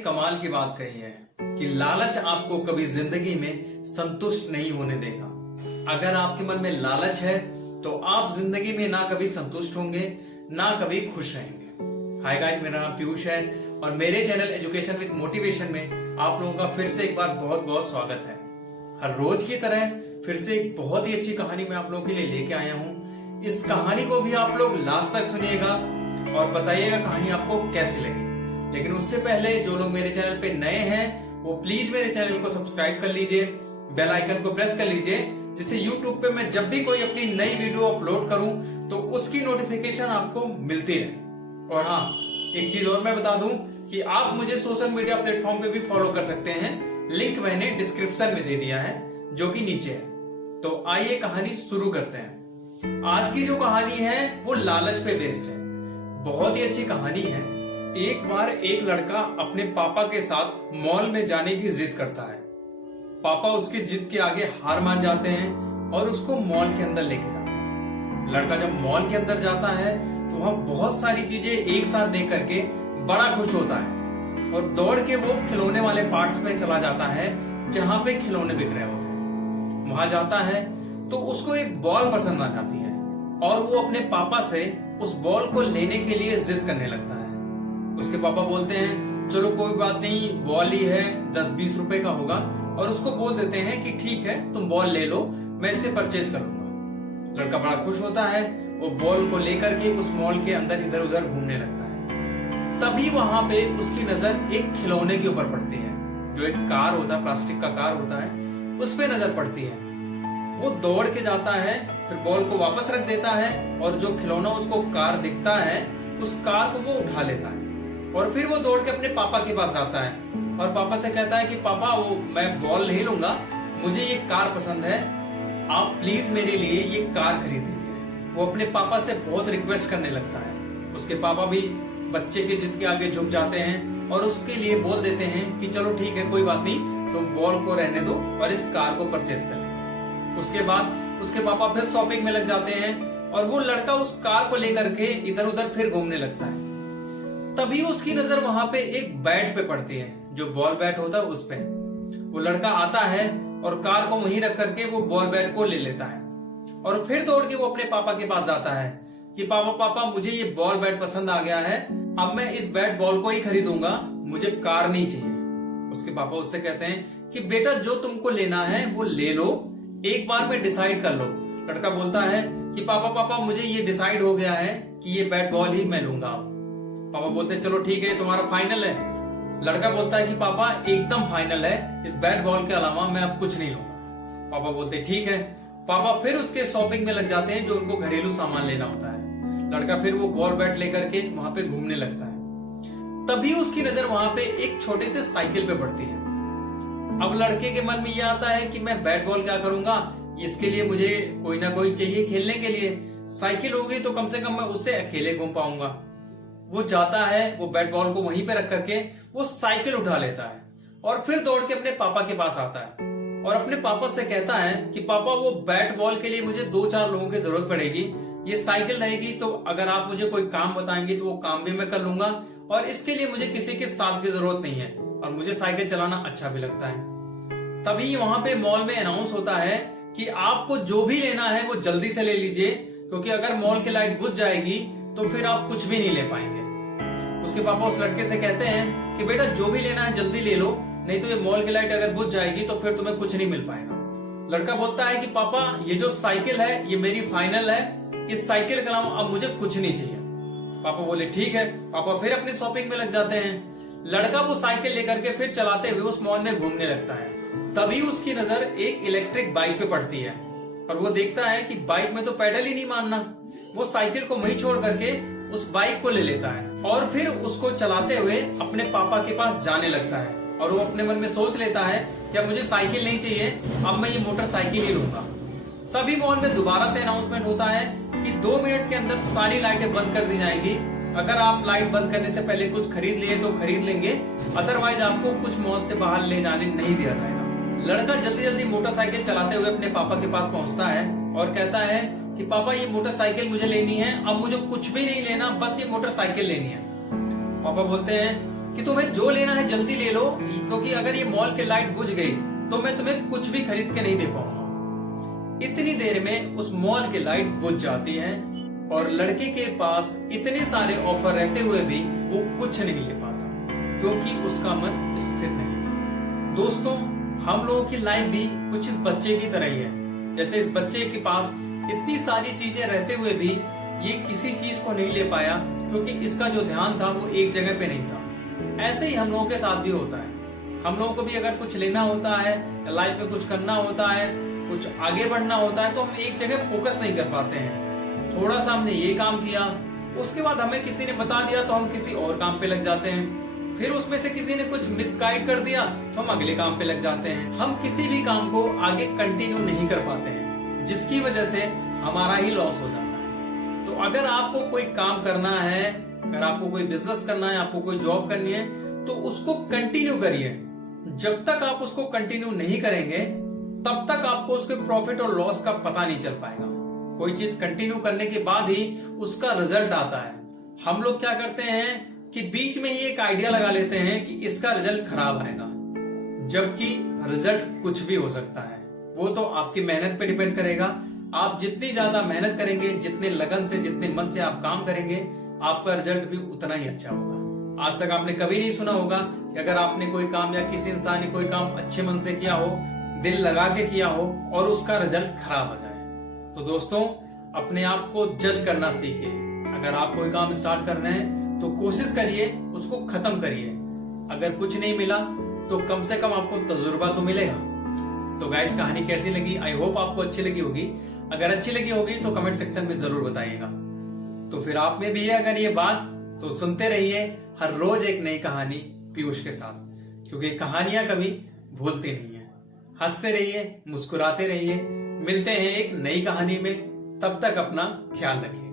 कमाल की बात कही है कि लालच आपको कभी जिंदगी में संतुष्ट नहीं होने देगा। अगर आपके मन में लालच है तो आप जिंदगी में ना कभी संतुष्ट होंगे ना कभी खुश रहेंगे। हाय गाइस, मेरा नाम पीयूष है और मेरे चैनल एजुकेशन विद मोटिवेशन में आप लोगों का फिर से एक बार बहुत बहुत स्वागत है। हर रोज की तरह फिर से एक बहुत ही अच्छी कहानी मैं आप लोगों के लिए लेके आया हूँ। इस कहानी को भी आप लोग लास्ट तक सुनिएगा और बताइएगा कहानी आपको कैसी लगी। लेकिन उससे पहले जो लोग मेरे चैनल पे नए हैं वो प्लीज मेरे चैनल को सब्सक्राइब कर लीजिए, बेल आइकन को प्रेस कर लीजिए, जिससे YouTube पे मैं जब भी कोई अपनी नई वीडियो अपलोड करूं तो उसकी नोटिफिकेशन आपको मिलती रहे। और हाँ, एक चीज और मैं बता दूं कि आप मुझे सोशल मीडिया प्लेटफॉर्म पे भी फॉलो कर सकते हैं। लिंक मैंने डिस्क्रिप्शन में दे दिया है जो कि नीचे है। तो आइए कहानी शुरू करते हैं। आज की जो कहानी है वो लालच पे बेस्ड है। बहुत ही अच्छी कहानी है। एक बार एक लड़का अपने पापा के साथ मॉल में जाने की जिद करता है। पापा उसकी जिद के आगे हार मान जाते हैं और उसको मॉल के अंदर लेके जाते हैं। लड़का जब मॉल के अंदर जाता है तो वहां बहुत सारी चीजें एक साथ देख करके बड़ा खुश होता है और दौड़ के वो खिलौने वाले पार्ट्स में चला जाता है जहां पे खिलौने बिक रहे होते हैं। वहां जाता है तो उसको एक बॉल पसंद आ जाती है और वो अपने पापा से उस बॉल को लेने के लिए जिद करने लगता है। उसके पापा बोलते हैं चलो कोई बात नहीं, बॉल ही है, 10-20 रुपए का होगा, और उसको बोल देते हैं कि ठीक है तुम बॉल ले लो, मैं इसे परचेज कर लूंगा। लड़का बड़ा खुश होता है, वो बॉल को लेकर के उस मॉल के अंदर इधर उधर घूमने लगता है। तभी वहां पे उसकी नजर एक खिलौने के ऊपर पड़ती है, जो एक कार होता है, प्लास्टिक का कार होता है, उस पे नजर पड़ती है। वो दौड़ के जाता है, फिर बॉल को वापस रख देता है और जो खिलौना उसको कार दिखता है उस कार को वो उठा लेता है और फिर वो दौड़ के अपने पापा के पास जाता है और पापा से कहता है कि पापा वो मैं बॉल नहीं लूंगा, मुझे ये कार पसंद है, आप प्लीज मेरे लिए ये कार खरीद दीजिए। वो अपने पापा से बहुत रिक्वेस्ट करने लगता है। उसके पापा भी बच्चे के जिद के आगे झुक जाते हैं और उसके लिए बोल देते हैं कि चलो ठीक है कोई बात नहीं, तो बॉल को रहने दो और इस कार को परचेज कर लेंगे। उसके बाद उसके पापा फिर शॉपिंग में लग जाते हैं और वो लड़का उस कार को लेकर के इधर उधर फिर घूमने लगता है। तभी उसकी नजर वहां पे एक बैट पे पड़ती है, जो बॉल बैट होता है उस पे। वो लड़का आता है और कार को वहीं रख करके वो बॉल बैट को ले लेता है और फिर दौड़ के वो अपने पापा के पास जाता है कि पापा मुझे ये बॉल बैट पसंद आ गया है, अब मैं इस बैट बॉल को ही खरीदूंगा, मुझे कार नहीं चाहिए। उसके पापा उससे कहते हैं कि बेटा जो तुमको लेना है वो ले लो, एक बार में डिसाइड कर लो। लड़का बोलता है कि पापा मुझे ये डिसाइड हो गया है कि ये बैट बॉल ही मैं लूंगा। पापा बोलते हैं चलो ठीक है, तुम्हारा फाइनल है। लड़का बोलता है कि पापा एकदम फाइनल है, इस बैट बॉल के अलावा मैं अब कुछ नहीं लूंगा। पापा बोलते ठीक है। पापा फिर उसके शॉपिंग में लग जाते हैं, जो उनको घरेलू सामान लेना होता है। लड़का फिर वो बॉल बैट लेकर के वहां पे घूमने लगता है। तभी उसकी नजर वहां पे एक छोटे से साइकिल पे पड़ती है। अब लड़के के मन में यह आता है कि मैं बैट बॉल क्या करूंगा, इसके लिए मुझे कोई ना कोई चाहिए खेलने के लिए। साइकिल होगी तो कम से कम मैं उससे अकेले घूम पाऊंगा। वो जाता है, वो बैट बॉल को वहीं पे रख करके वो साइकिल उठा लेता है और फिर दौड़ के अपने पापा के पास आता है और अपने पापा से कहता है कि पापा वो बैट बॉल के लिए मुझे 2-4 लोगों की जरूरत पड़ेगी, ये साइकिल रहेगी तो अगर आप मुझे कोई काम बताएंगे तो वो काम भी मैं कर लूंगा और इसके लिए मुझे किसी के साथ की जरूरत नहीं है और मुझे साइकिल चलाना अच्छा भी लगता है। तभी वहां पे मॉल में अनाउंस होता है कि आपको जो भी लेना है वो जल्दी से ले लीजिए, क्योंकि अगर मॉल की लाइट बुझ जाएगी तो फिर आप कुछ भी नहीं ले पाएंगे। उसके पापा उस लड़के से कहते हैं कि बेटा जो भी लेना है जल्दी ले लो, नहीं तो ये मॉल की लाइट अगर बुझ जाएगी तो फिर तुम्हें कुछ नहीं मिल पाएगा। लड़का बोलता है कि पापा ये जो साइकिल है ये मेरी फाइनल है, इस साइकिल के अलावा अब मुझे कुछ नहीं चाहिए। पापा बोले ठीक है। पापा फिर अपनी शॉपिंग में लग जाते हैं। लड़का वो साइकिल लेकर के फिर चलाते हुए उस मॉल में घूमने लगता है। तभी उसकी नजर एक इलेक्ट्रिक बाइक पे पड़ती है और वो देखता है कि बाइक में तो पेडल ही नहीं मारना। वो साइकिल को वहीं छोड़ करके उस बाइक को ले लेता है और फिर उसको चलाते हुए अपने पापा के पास जाने लगता है और वो अपने मन में सोच लेता है कि अब मुझे साइकिल नहीं चाहिए, अब मैं ये मोटरसाइकिल ही लूंगा। तभी मॉल में दोबारा से अनाउंसमेंट होता है कि 2 मिनट के अंदर सारी लाइटें बंद कर दी जाएंगी। अगर आप लाइट बंद करने से पहले कुछ खरीद लिए तो खरीद लेंगे, अदरवाइज आपको कुछ मॉल से बाहर ले जाने नहीं दिया जाएगा। लड़का जल्दी जल्दी मोटरसाइकिल चलाते हुए अपने पापा के पास पहुंचता है और कहता है कि पापा ये मोटरसाइकिल मुझे लेनी है, अब मुझे कुछ भी नहीं लेना, बस ये मोटरसाइकिल लेनी है। पापा बोलते हैं कि तुम्हें जो लेना है जल्दी ले लो, क्योंकि अगर ये मॉल की लाइट बुझ गई तो मैं तुम्हें कुछ भी खरीद के नहीं दे पाऊंगा। इतनी देर में उस मॉल की लाइट बुझ जाती है और लड़के के पास इतने सारे ऑफर रहते हुए भी वो कुछ नहीं ले पाता, क्योंकि उसका मन स्थिर नहीं था। दोस्तों, हम लोगों की लाइफ भी कुछ इस बच्चे की तरह ही है। जैसे इस बच्चे के पास इतनी सारी चीजें रहते हुए भी ये किसी चीज को नहीं ले पाया, क्योंकि इसका जो ध्यान था वो एक जगह पे नहीं था। ऐसे ही हम लोगों के साथ भी होता है। हम लोगों को भी अगर कुछ लेना होता है, लाइफ में कुछ करना होता है, कुछ आगे बढ़ना होता है, तो हम एक जगह फोकस नहीं कर पाते हैं। थोड़ा सा हमने ये काम किया, उसके बाद हमें किसी ने बता दिया तो हम किसी और काम पे लग जाते हैं। फिर उसमें से किसी ने कुछ मिसगाइड कर दिया तो हम अगले काम पे लग जाते हैं। हम किसी भी काम को आगे कंटिन्यू नहीं कर पाते हैं, जिसकी वजह से हमारा ही लॉस हो जाता है। तो अगर आपको कोई काम करना है, अगर आपको कोई बिजनेस करना है, आपको कोई जॉब करनी है, तो उसको कंटिन्यू करिए। जब तक आप उसको कंटिन्यू नहीं करेंगे तब तक आपको उसके प्रॉफिट और लॉस का पता नहीं चल पाएगा। कोई चीज कंटिन्यू करने के बाद ही उसका रिजल्ट आता है। हम लोग क्या करते हैं कि बीच में ही एक आइडिया लगा लेते हैं कि इसका रिजल्ट खराब आएगा, जबकि रिजल्ट कुछ भी हो सकता है। वो तो आपकी मेहनत पे डिपेंड करेगा। आप जितनी ज्यादा मेहनत करेंगे, जितने लगन से, जितने मन से आप काम करेंगे, आपका रिजल्ट भी उतना ही अच्छा होगा। आज तक आपने कभी नहीं सुना होगा कि अगर आपने कोई काम या किसी इंसान ने कोई काम अच्छे मन से किया हो, दिल लगा के किया हो और उसका रिजल्ट खराब आ जाए। तो दोस्तों, अपने आप को जज करना सीखिए। अगर आप कोई काम स्टार्ट कर रहे हैं तो कोशिश करिए उसको खत्म करिए। अगर कुछ नहीं मिला तो कम से कम आपको तजुर्बा तो मिलेगा। तो गाइस, कहानी कैसी लगी? आई होप आपको अच्छी लगी होगी। अगर अच्छी लगी होगी तो कमेंट सेक्शन में जरूर बताइएगा। तो फिर आप में भी है अगर ये बात, तो सुनते रहिए हर रोज एक नई कहानी पीयूष के साथ, क्योंकि कहानियां कभी भूलती नहीं है। हंसते रहिए, मुस्कुराते रहिए। मिलते हैं एक नई कहानी में। तब तक अपना ख्याल रखिए।